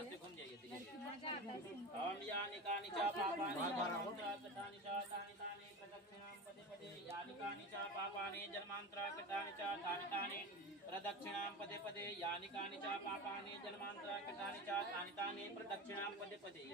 आस्ते घूम जाइए हम यानि कानि च पापानि जन्मान्तराकृतानि च तानि तानि प्रदक्षिणां पदे पदे यानि कानि च पापानि जन्मान्तराकृतानि च तानि तानि प्रदक्षिणां पदे पदे यानि कानि च पापानि जन्मान्तराकृतानि च तानि तानि प्रदक्षिणां पदे पदे